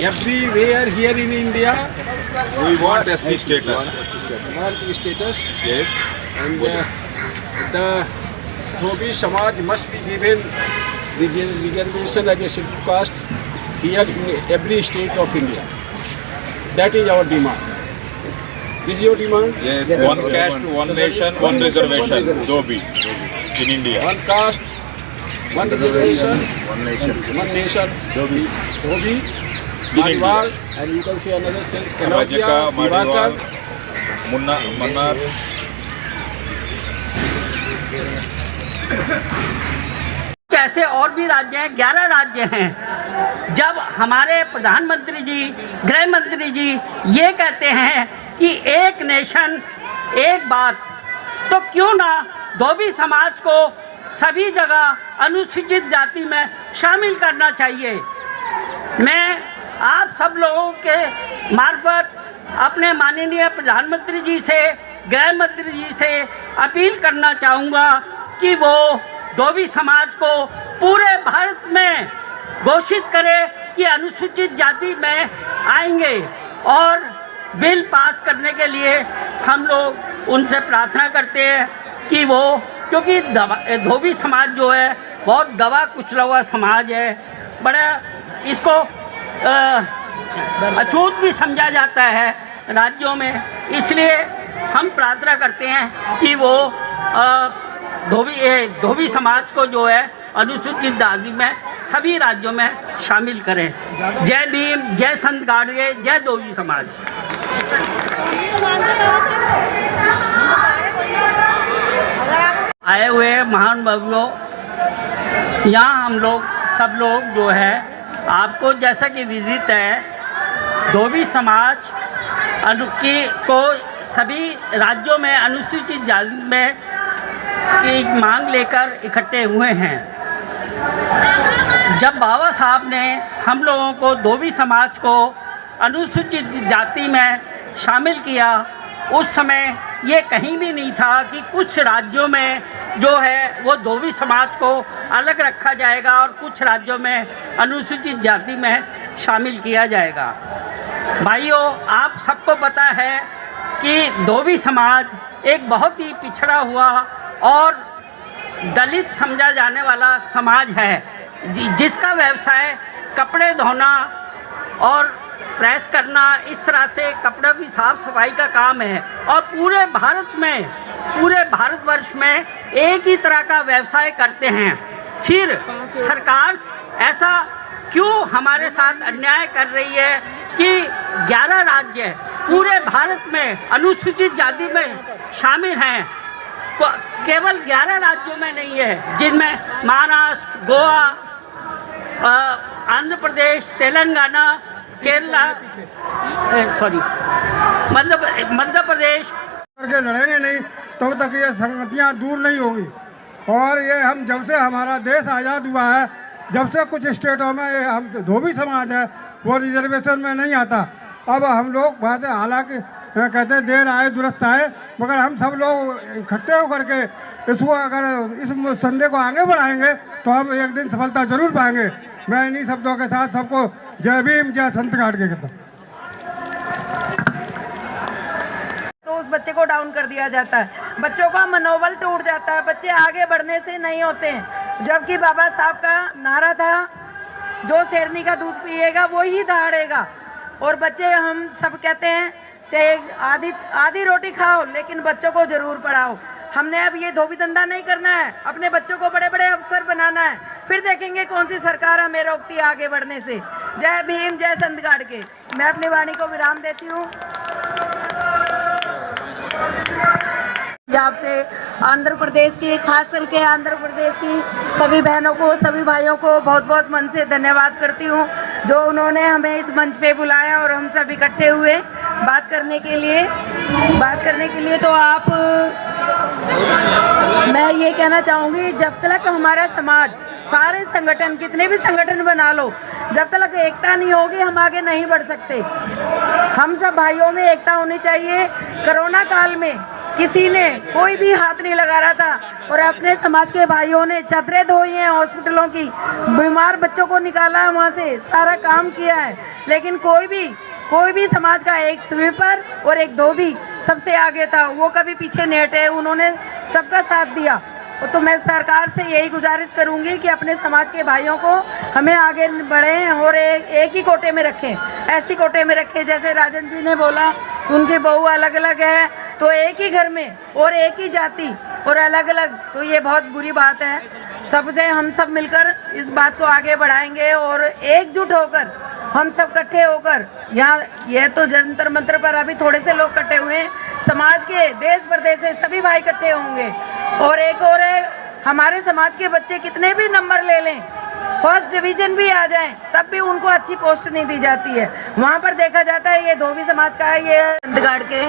Everywhere here in India, We want SC status. want status, Yes. and the Dhobi Samaj must be given the reservation as a scheduled caste here in every state of India. That is our demand. This is your demand? Yes. One caste, one nation, one reservation. Dhobi in India. One caste, one reservation, One nation. one nation. Dhobi. Dhobi, In India. Madiwal, and you can see another sense, Rajaka, Kanautia, Madiwal, Divakar. Mannar. ऐसे और भी राज्य हैं, 11 राज्य हैं। जब हमारे प्रधानमंत्री जी, गृह मंत्री जी ये कहते हैं कि एक नेशन एक बात, तो क्यों ना धोबी समाज को सभी जगह अनुसूचित जाति में शामिल करना चाहिए। मैं आप सब लोगों के मार्फत अपने माननीय प्रधानमंत्री जी से, गृह मंत्री जी से अपील करना चाहूँगा कि वो धोबी समाज को पूरे भारत में घोषित करे कि अनुसूचित जाति में आएंगे, और बिल पास करने के लिए हम लोग उनसे प्रार्थना करते हैं कि वो, क्योंकि धोबी समाज जो है बहुत दबा कुचला हुआ समाज है, बड़ा इसको अछूत भी समझा जाता है राज्यों में, इसलिए हम प्रार्थना करते हैं कि वो धोबी समाज को जो है अनुसूचित जाति में सभी राज्यों में शामिल करें। जय भीम, जय संत गाड़गे, जय धोबी समाज। आए हुए महान भव्यों, यहाँ हम लोग सब लोग जो है, आपको जैसा कि विदित है, धोबी समाज को सभी राज्यों में अनुसूचित जाति में की मांग लेकर इकट्ठे हुए हैं। जब बाबा साहब ने हम लोगों को, धोबी समाज को अनुसूचित जाति में शामिल किया, उस समय ये कहीं भी नहीं था कि कुछ राज्यों में जो है वो धोबी समाज को अलग रखा जाएगा और कुछ राज्यों में अनुसूचित जाति में शामिल किया जाएगा। भाइयों, आप सबको पता है कि धोबी समाज एक बहुत ही पिछड़ा हुआ और दलित समझा जाने वाला समाज है, जिसका व्यवसाय कपड़े धोना और प्रेस करना, इस तरह से कपड़ों की साफ सफाई का काम है, और पूरे भारत में, पूरे भारतवर्ष में एक ही तरह का व्यवसाय करते हैं। फिर सरकार ऐसा क्यों हमारे साथ अन्याय कर रही है कि 11 राज्य पूरे भारत में अनुसूचित जाति में शामिल हैं, केवल 11 राज्यों में नहीं है, जिनमें महाराष्ट्र, गोवा, आंध्र प्रदेश, तेलंगाना, मध्य प्रदेश करके लड़ेंगे नहीं तब तक ये संगतियाँ दूर नहीं होंगी। और ये हम जब से हमारा देश आज़ाद हुआ है, जब से कुछ स्टेटों में ये हम धोबी समाज है वो रिजर्वेशन में नहीं आता। अब हम लोग बात है, हालांकि कहते हैं देर आए दुरुस्त आए, मगर हम सब लोग इकट्ठे होकर के इसको, अगर इस संदेश को आगे बढ़ाएंगे तो हम एक दिन सफलता जरूर पाएंगे। मैं इन्हीं शब्दों के साथ सबको जय भीम, जय संत गाड़गे कहता हूँ। तो उस बच्चे को डाउन कर दिया जाता है, बच्चों का मनोबल टूट जाता है, बच्चे आगे बढ़ने से नहीं होते हैं। जबकि बाबा साहब का नारा था, जो शेरनी का दूध पिएगा वो ही दहाड़ेगा। और बच्चे, हम सब कहते हैं चाहे आधी रोटी खाओ लेकिन बच्चों को जरूर पढ़ाओ। हमने अब ये धोबी धंधा नहीं करना है, अपने बच्चों को बड़े बड़े अफसर बनाना है, फिर देखेंगे कौन सी सरकार हमें रोकती है आगे बढ़ने से। जय भीम, जय संत गाड़गे। मैं अपनी वाणी को विराम देती हूँ। पंजाब से, आंध्र प्रदेश की, खास करके आंध्र प्रदेश की सभी बहनों को, सभी भाइयों को बहुत बहुत मन से धन्यवाद करती हूँ, जो उन्होंने हमें इस मंच पे बुलाया और हम सब इकट्ठे हुए बात करने के लिए। तो आप, मैं ये कहना चाहूँगी, जब तक हमारा समाज, सारे संगठन, कितने भी संगठन बना लो, जब तक एकता नहीं होगी हम आगे नहीं बढ़ सकते। हम सब भाइयों में एकता होनी चाहिए। कोरोना काल में किसी ने कोई भी हाथ नहीं लगा रहा था। और अपने समाज के भाइयों ने चदरें धोई हैं हॉस्पिटलों की, बीमार बच्चों को निकाला है वहाँ से, सारा काम किया है। लेकिन कोई भी समाज का एक स्वीपर और एक धोबी सबसे आगे था, वो कभी पीछे नहीं हटे, उन्होंने सबका साथ दिया। तो मैं सरकार से यही गुजारिश करूंगी कि अपने समाज के भाइयों को हमें आगे बढ़ें और एक ही कोटे में रखें, ऐसी कोटे में रखें जैसे राजन जी ने बोला उनकी बहू अलग अलग है तो एक ही घर में और एक ही जाति और अलग अलग, तो ये बहुत बुरी बात है। सबसे हम सब मिलकर इस बात को आगे बढ़ाएंगे और एकजुट होकर हम सब इकट्ठे होकर, यहाँ ये तो जंतर मंत्र पर अभी थोड़े से लोग इकट्ठे हुए हैं, समाज के देश प्रदेश से सभी भाई इकट्ठे होंगे। और एक और है, हमारे समाज के बच्चे कितने भी नंबर ले लें, फर्स्ट डिवीजन भी आ जाएं, तब भी उनको अच्छी पोस्ट नहीं दी जाती है। वहाँ पर देखा जाता है ये धोबी समाज का है, ये अंतगाड़ के।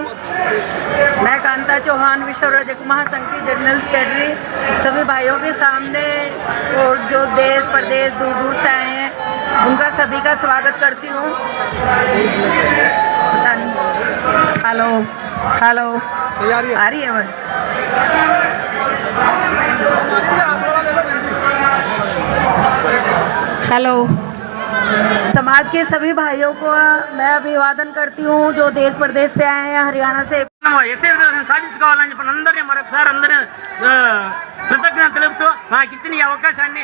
मैं कांता चौहान विश्व रजक महासंघ की जनरल सेक्रेटरी सभी भाइयों के सामने और जो देश प्रदेश दूर दूर से आए हैं उनका सभी का स्वागत करती हूँ। हेलो हेलो, आ रही है बस। हेलो, समाज के सभी भाइयों को मैं अभिवादन करती हूँ जो देश प्रदेश से आए हैं, हरियाणा से। సాధించుకోవాలని చెప్పి అందరినీ మరొకసారి అందరినీ కృతజ్ఞతలు తెలుపుతూ మాకు ఇచ్చిన ఈ అవకాశాన్ని